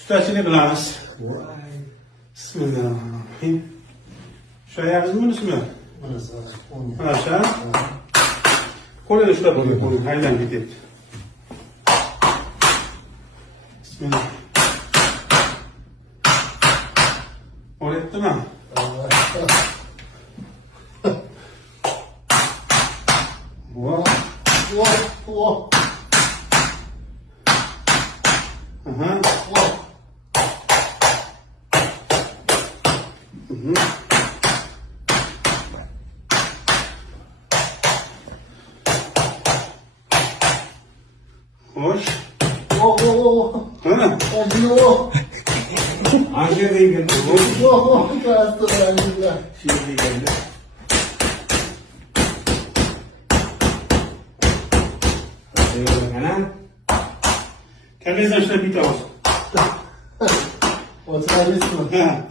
Ustachilik qilamiz. Bismillahirrohmanirrohim. Shu oyog'ingiz bunisimi? Mana shu. Qo'lini ushlab qo'ying, aylanib ketyapti. Bismillah. O'ryaptimi? Aha. Hoş. Öyle. Anca değil geldi. Şimdi geldi. Kanan. Kendinizden şöyle bir tavuk. Ha.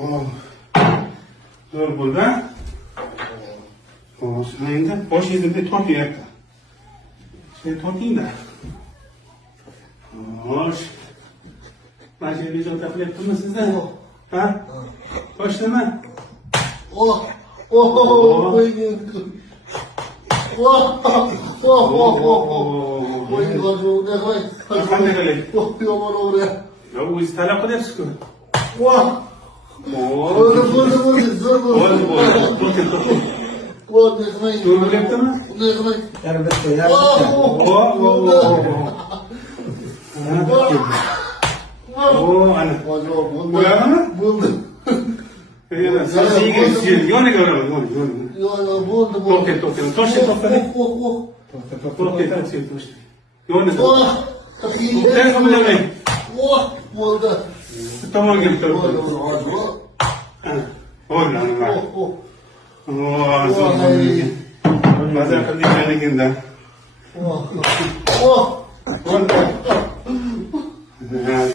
Oh. Zo'r bo'ldi. Xo'sh, endi boshingizni tortyapti. Sen tortingda. Xo'sh. Mana shu bezovta qilyaptimi sizda? Ha? Toshdimi? Qanday qilay? Yo, o'zingiz talab qilyapsiz-ku. Zo'r bo'lyaptimi? Albatta, Ana. Bo'ladimi? Bo'ldi. Yoniga o'raman, yoniga. To'xtang. Toshlang. Yoniga. To'xtang, qimlamang. Bo'ldi. Bu tomonga turib. Bo'ldi, ana. Mazza qilgan ekanda. Bo'ldi.